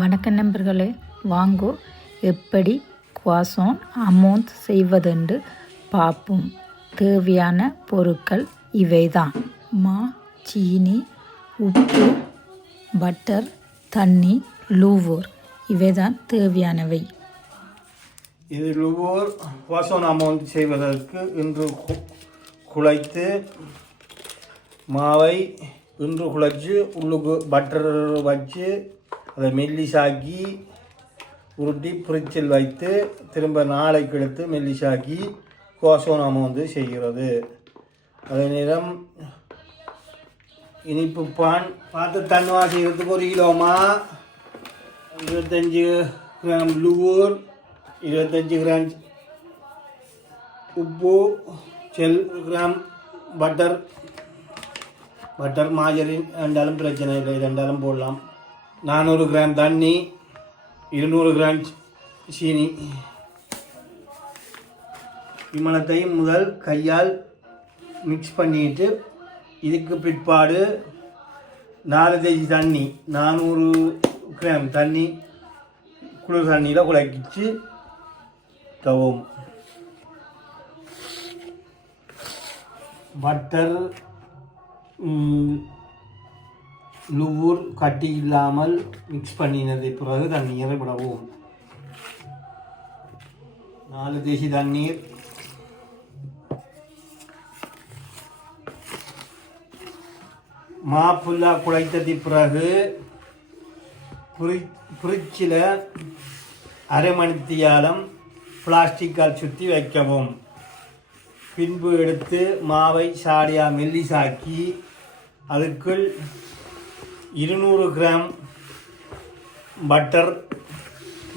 வணக்க நண்பர்களே வாங்கோ. எப்படி குவாசோன் அமௌண்ட் செய்வதென்று பார்ப்போம் தேவையான பொருட்கள் இவைதான். மா சீனி உப்பு பட்டர் தண்ணி லூவோர். இவைதான் தேவையானவை. இது லூவோர் குவாசோன் அமௌண்ட் செய்வதற்கு இன்று குழைத்து மாவை இன்று குழைச்சி உள்ளுக்கு பட்டர் வச்சு அதை மெல்லிசாக்கி உருட்டி ஃப்ரிட்ஜில் வைத்து திரும்ப நாளைக்கு எடுத்து மெல்லிசாக்கி கோசோனாமு வந்து செய்கிறது. அதே நேரம் இனிப்பு பான் பார்த்து தன்னுவா செய்கிறதுக்கு ஒரு கிலோமா இருபத்தஞ்சி கிராம் லூர் இருபத்தஞ்சி கிராம் உப்பு செல் கிராம் பட்டர் பட்டர் மாஜரின் ரெண்டாலும் பிரச்சனை இல்லை ரெண்டாலும் போடலாம். நானூறு கிராம் தண்ணி இருநூறு கிராம் சீனி. விமலத்தையும் முதல் கையால் மிக்ஸ் பண்ணிட்டு இதுக்கு பிற்பாடு நாலு தேஜி தண்ணி நானூறு கிராம் தண்ணி குளிர் தண்ணியில் குழக்கிச்சு தவும். பட்டர் லுவூர் கட்டி இல்லாமல் மிக்ஸ் பண்ணினது பிறகு தண்ணீரை விடவும். நாலு தேசி தண்ணீர். மாப்புல்லா குழைத்தது பிறகு ஃப்ரிட்ஜில் அரை மணித்தியாலம் பிளாஸ்டிக்கால் சுற்றி வைக்கவும். பின்பு எடுத்து மாவை சாடியா மெல்லிசாக்கி அதுக்குள் இருநூறு கிராம் பட்டர்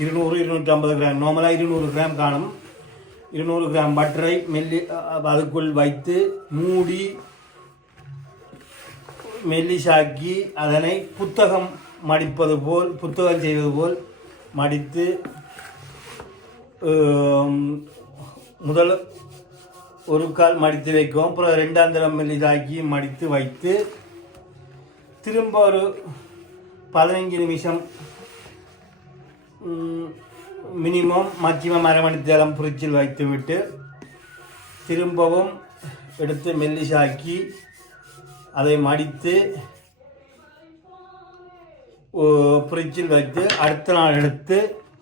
இருநூறு இருநூற்றி ஐம்பது கிராம் நார்மலாக இருநூறு கிராம் காணும். இருநூறு கிராம் பட்டரை மெல்லி அதுக்குள் வைத்து மூடி மெல்லிசாக்கி அதனை புத்தகம் மடிப்பது போல் புத்தகம் செய்வது போல் மடித்து முதல் ஒரு கால் மடித்து வைக்கும். அப்புறம் ரெண்டாம் தரம் மெல்லிதாக்கி மடித்து வைத்து திரும்ப ஒரு பதினைஞ்சு நிமிஷம் மினிமம் மத்தியமம் அரை மணி தேரம் ஃப்ரிட்ஜில் வைத்து விட்டு திரும்பவும் எடுத்து மெல்லிசாக்கி அதை மடித்து ஃப்ரிட்ஜில் வைத்து அடுத்த நாள் எடுத்து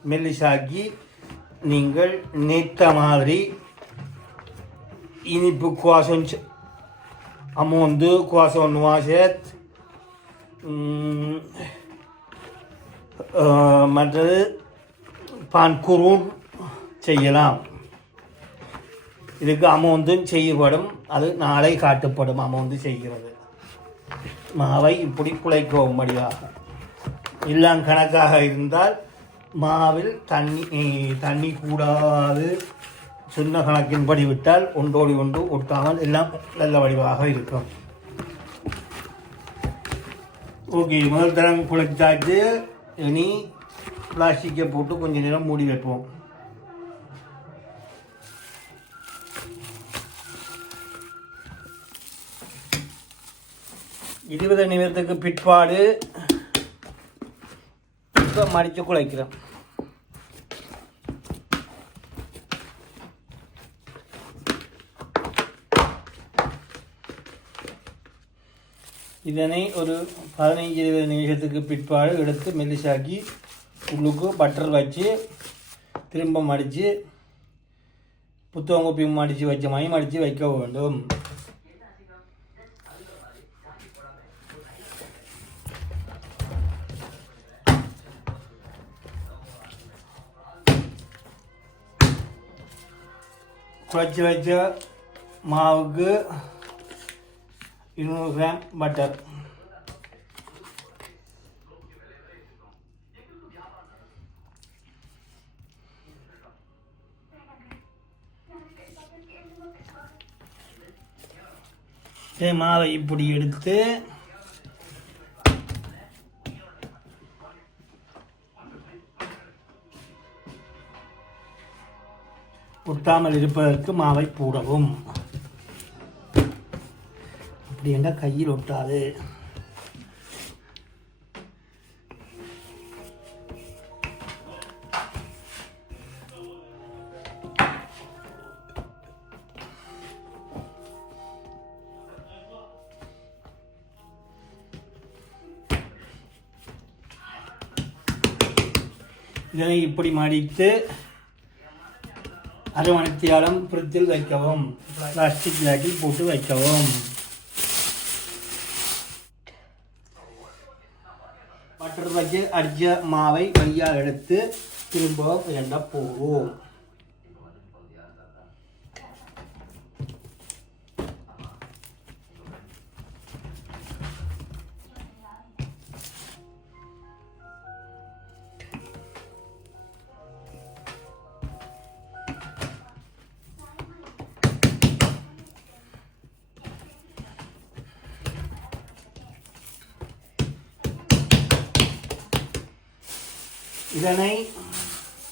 மெல்லிசாக்கி நீங்கள் நீத்த மாதிரி இனிப்பு குவாசன் அமௌந்து குவாசன் வாஷத் மற்றது பான்குரூன் செய்யலாம். இதுக்கு அமௌந்தும் செய்யப்படும். அது நாளை காட்டப்படும். அமௌந்து செய்கிறது. மாவை இப்படி குழைக்கவும் படியாக எல்லாம் கணக்காக இருந்தால் மாவில் தண்ணி தண்ணி கூடாது சின்ன கணக்கின்படி விட்டால் ஒன்றோடு ஒன்று ஒட்டாமல் எல்லாம் நல்ல வடிவாக இருக்கும். ஓகே முதல் தரம் குழைச்சாச்சு இனி பிளாஸ்டிக்கை போட்டு கொஞ்ச நேரம் மூடி வைப்போம். இருபது நிமிடத்துக்கு பிற்பாடு இப்போ மடித்து குழைக்கிறோம். இதனை ஒரு பதினைஞ்சு இருபது நிமிஷத்துக்கு பிற்பாடு எடுத்து மெல்லிசாக்கி உள்ளுக்கு பட்டர் வச்சு திரும்ப மடித்து புத்தகம் கோப்பி மடித்து வச்ச மாதிரி மடித்து வைக்க வேண்டும். குழச்சி வச்ச மாவுக்கு இருநூறு கிராம் பட்டர் சரி, மாவை இப்படி எடுத்து ஒட்டாமல் இருப்பதற்கு மாவை போடவும். அப்படி எங்கே கையில் ஒட்டாது. இதனை இப்படி மடித்து அரை மணித்தியாலம் பிரித்தில் வைக்கவும் பிளாஸ்டிக் பேக்கில் போட்டு வைக்கவும். பட்டர் வச்சு மாவை கையால் எடுத்து திரும்ப எண்ண போவோம் இதனை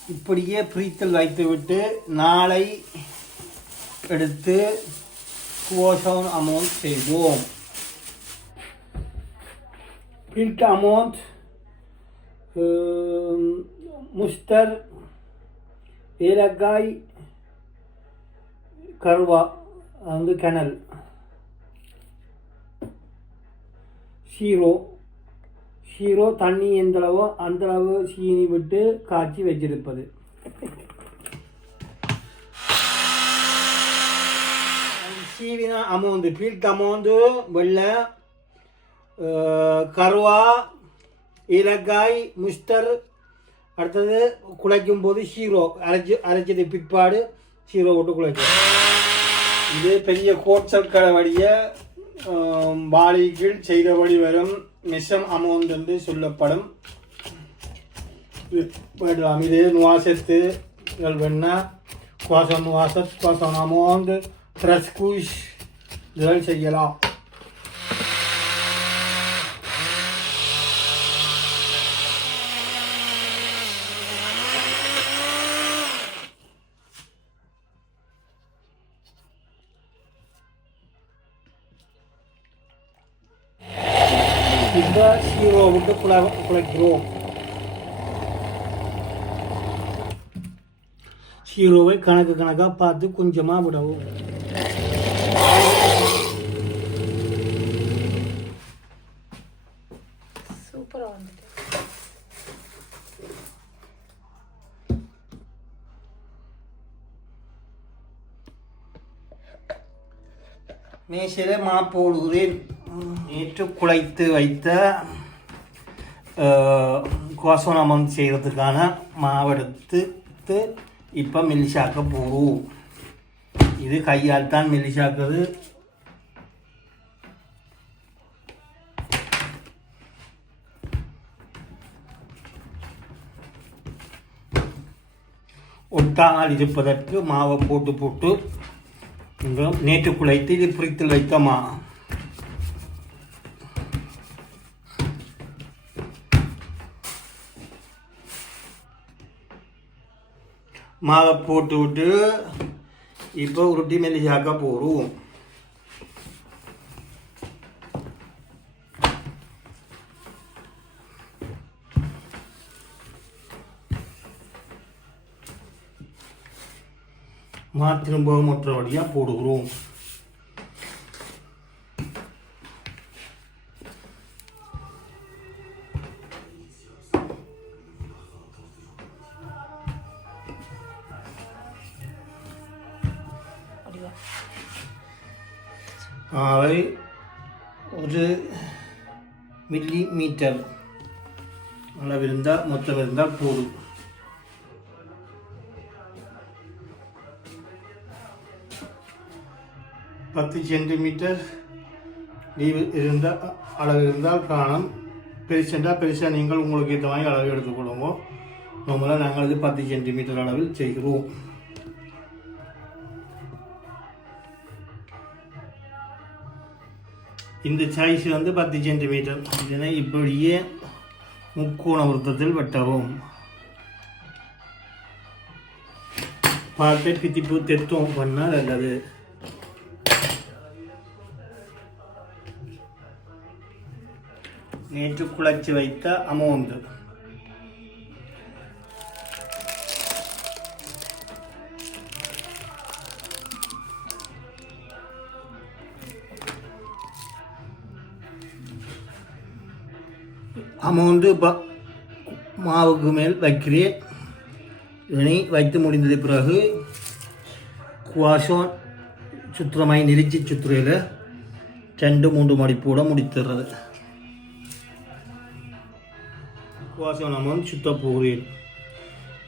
இப்படியே பிரித்தல் வைத்துவிட்டு நாளை எடுத்து குவோஷன் அமௌண்ட் செய்வோம். பிரிண்ட் அமௌண்ட் முஸ்டர் ஏலக்காய் கருவா வந்து கெனல் ஷீரோ ஷீரோ தண்ணி எந்தளவோ அந்தளவு சீனி விட்டு காய்ச்சி வச்சிருப்பது. சீவின அமௌந்து ஃபீல்ட் அமௌந்து வெள்ளை கருவா இலக்காய் முஸ்டர் அடுத்தது குழைக்கும் போது ஷீரோ அரைச்சி அரைச்சது பிற்பாடு ஷீரோ விட்டு குழைக்கும். இது பெரிய கோட்சல் கடை வழிய கீழ் செய்தபடி வரும் மிஷம் அமௌண்ட் என்று சொல்லப்படும். இது நுவாசத்து வெண்ணா குவாசம் நுவாசத் குவாசம் அமௌண்ட் ட்ரஸ்குஷ் இதெல்லாம் செய்யலாம். இப்போ ஹீரோ விட்டு குழ குழைக்கிறோம் ஹீரோவை கணக்கு கணக்காக பார்த்து கொஞ்சமாக விடவும். சூப்பராக வந்துட்டு. மேசையில் மா போடுகிறேன். நேற்று குழைத்து வைத்த கோசோனமம் கோசனமம் செய்கிறதுக்கான மாவெடுத்து இப்போ மெல்லிசாக்க போகும் இது கையால் தான் மெல்லிசாக்குறது ஒட்டாமல் இருப்பதற்கு மாவை போட்டு போட்டு நேற்று குழைத்து இது பிரித்தில் வைத்த மா மாவை போட்டு விட்டு இப்போ உருட்டி மெல்லிசாக்க போகிறோம் மா திரும்ப மற்றபடியாக போடுகிறோம். அவை ஒரு மில்லி மீட்டர் அளவிருந்தால் மொத்தம் இருந்தால் போதும். பத்து சென்டிமீட்டர் லீவு இருந்தால் அளவு இருந்தால் காணும். பெருசென்றால் பெருசாக நீங்கள் உங்களுக்கு ஏற்ற மாதிரி அளவு எடுத்துக்கொள்ளுங்க. நம்மளால் நாங்கள் இது பத்து சென்டிமீட்டர் அளவில் செய்கிறோம். இந்த சைஸ் வந்து பத்து சென்டிமீட்டர் இதனை இப்படியே முக்கோண விருத்தத்தில் வெட்டவும். பார்த்து பித்திப்பு தெத்துவம் பண்ணால் நல்லது. நேற்று குழச்சி வைத்த நாம் வந்து இப்போ மாவுக்கு மேல் வைக்கிறேன். இதனை வைத்து முடிந்தது பிறகு குவாஷோன் சுத்திரமாய் நெரிச்சி சுத்துறையில் ரெண்டு மூன்று மடிப்போட முடித்துறது. குவாஷோன் வந்து சுத்த போகிறேன்.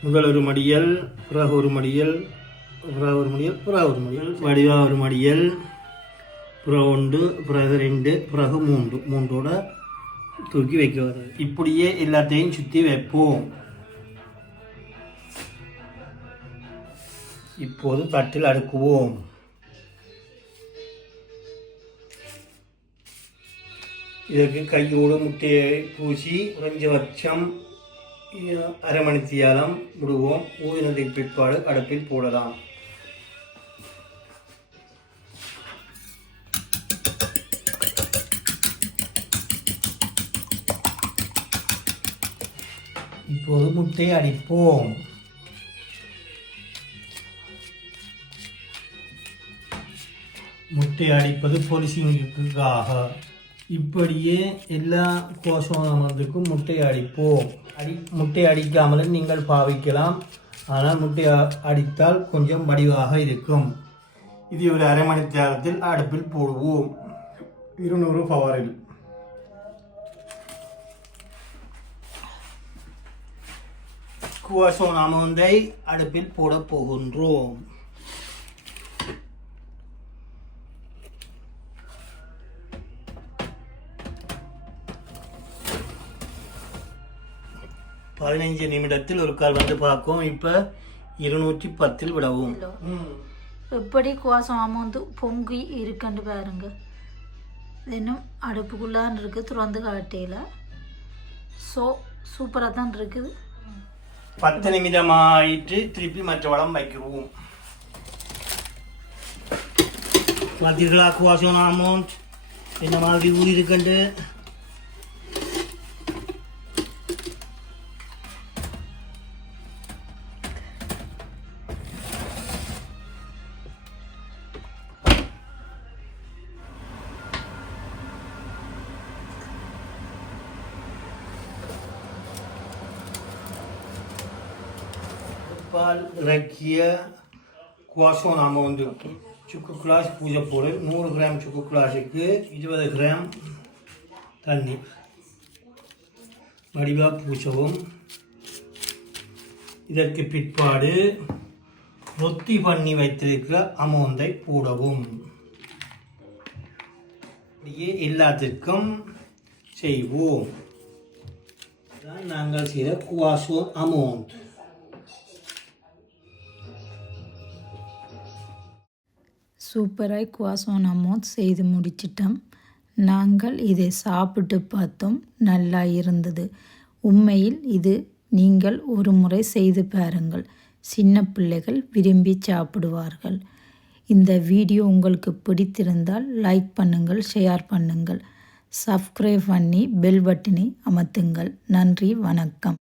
முதல் ஒரு மடியல் பிறகு ஒரு மடியல் பிறகு ஒரு மடியல் பிறகு ஒரு மடியல் வடிவா ஒரு மடியல் பிறகு ஒன்று பிறகு ரெண்டு பிறகு மூன்று. மூன்றோட தூக்கி வைக்க வர்றது இப்படியே எல்லாத்தையும் சுற்றி வைப்போம். இப்போது தட்டில் அடுக்குவோம். இதற்கு கையோடு முட்டையை பூசி குறைஞ்சபட்சம் அரை மணித்தியாலம் விடுவோம். ஊதினத்தின் பிற்பாடு அடுப்பில் போடலாம். இப்போது முட்டை அடிப்போம். முட்டை அடிப்பது பொலிசிங்காக இப்படியே எல்லா கோஷோனமதுக்கும் முட்டை அடிப்போம். அடி முட்டை அடிக்காமலும் நீங்கள் பாவிக்கலாம். ஆனால் முட்டை அடித்தால் கொஞ்சம் வடிவாக இருக்கும். இது ஒரு அரை மணி நேரத்தில் அடுப்பில் போடுவோம். இருநூறு பவரில் குவாசோன் அமௌந்தை அடுப்பில் போடப் போகின்றோம். பதினைஞ்சு நிமிடத்தில் ஒரு கால் வந்து பார்க்கும். இப்போ இருநூற்றி பத்தில் விடவும். எப்படி குவாசம் அமௌந்து பொங்கி இருக்குன்னு பாருங்க. இன்னும் அடுப்புக்குள்ளான் இருக்குது திறந்து காட்டையில் ஸோ சூப்பராக தான் இருக்குது. பத்து நிமிடம் ஆயிட்டு திருப்பி மற்ற வளம் வைக்கிறோம் பார்த்தீர்களா குவாசோன் அமௌண்ட் என்ன மாதிரி ஊறி இருக்குண்டு பால் இறக்கிய குவாசோன் அமௌண்ட் சுக்கு கிளாஸ் பூஜை பொருள் நூறு கிராம் சுக்கு கிளாஸுக்கு இருபது கிராம் தண்ணி வடிவாக பூசவும் இதற்கு பிற்பாடு ரொத்தி பண்ணி வைத்திருக்கிற அமௌண்டை போடவும் அப்படியே எல்லாத்திற்கும் செய்வோம் நாங்கள் செய்த குவாசோ அமௌண்ட் சூப்பராய் குவாசோன் அமௌண்ட் செய்து முடிச்சிட்டோம். நாங்கள் இதை சாப்பிட்டு பார்த்தோம். நல்லா இருந்தது. உண்மையில் இது நீங்கள் ஒரு முறை செய்து பாருங்கள். சின்ன பிள்ளைகள் விரும்பி சாப்பிடுவார்கள். இந்த வீடியோ உங்களுக்கு பிடித்திருந்தால் லைக் பண்ணுங்கள் ஷேர் பண்ணுங்கள். சப்ஸ்கிரைப் பண்ணி பெல் பட்டனை அமர்த்துங்கள். நன்றி வணக்கம்.